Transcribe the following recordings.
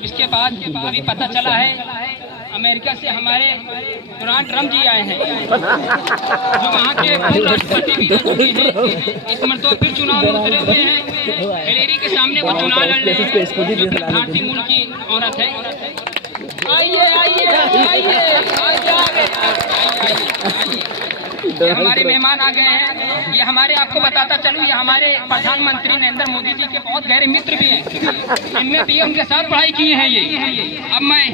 अब इसके बाद अभी पता चला है अमेरिका से हमारे डोनाल्ड ट्रम्प जी आए हैं, जो वहाँ के पूर्व राष्ट्रपति भी रह चुके हैं। इस मरतबा फिर चुनाव में उतरे हुए हैं। हिलेरी के सामने वो चुनाव लड़ रहे हैं, जो कि भारतीय मूल की औरत है। आइए आइए आइए, हमारे मेहमान आ गए हैं। ये हमारे, आपको बताता चलूं, ये हमारे प्रधानमंत्री नरेंद्र मोदी जी के बहुत गहरे मित्र भी हैं। इनमें भी उनके साथ पढ़ाई की है ये। अब मैं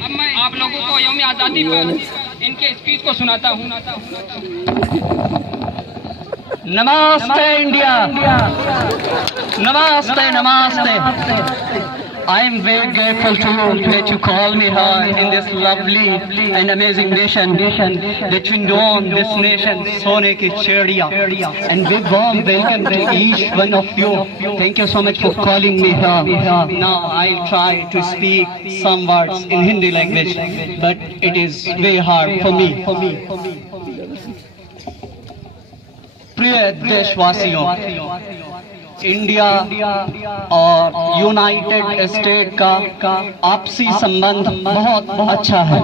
आप लोगों को यौम आज़ादी पर इनके स्पीच को सुनाता हूँ। नमस्ते इंडिया, नमस्ते नमस्ते। I am very grateful to you that you call me here in this lovely and amazing nation, that we know this nation, Sone ki Chediya, and big warm welcome to each one of you. Thank you so much for calling me here. Now I'll try to speak some words in Hindi language, but it is very hard for me. प्रिय देशवासियों, India और United state का आपसी संबंध बहुत अच्छा है।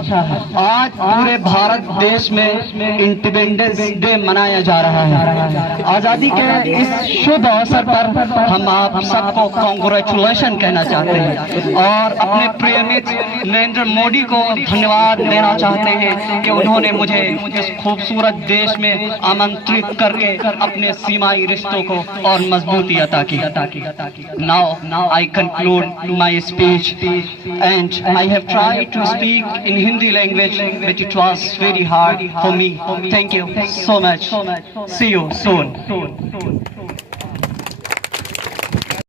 आज पूरे भारत देश में इंडिपेंडेंस डे मनाया जा रहा है। आज़ादी के इस शुभ अवसर पर हम आप सबको कांग्रेचुलेशन कहना चाहते हैं और अपने प्रिय मित्र नरेंद्र मोदी को धन्यवाद देना चाहते हैं कि उन्होंने मुझे इस खूबसूरत देश में आमंत्रित करके अपने सीमाई रिश्तों को और मजबूती अता की। Now I conclude my speech, and I have tried to speak in Hindi language, but it was very hard for me. Thank you so much. See you soon.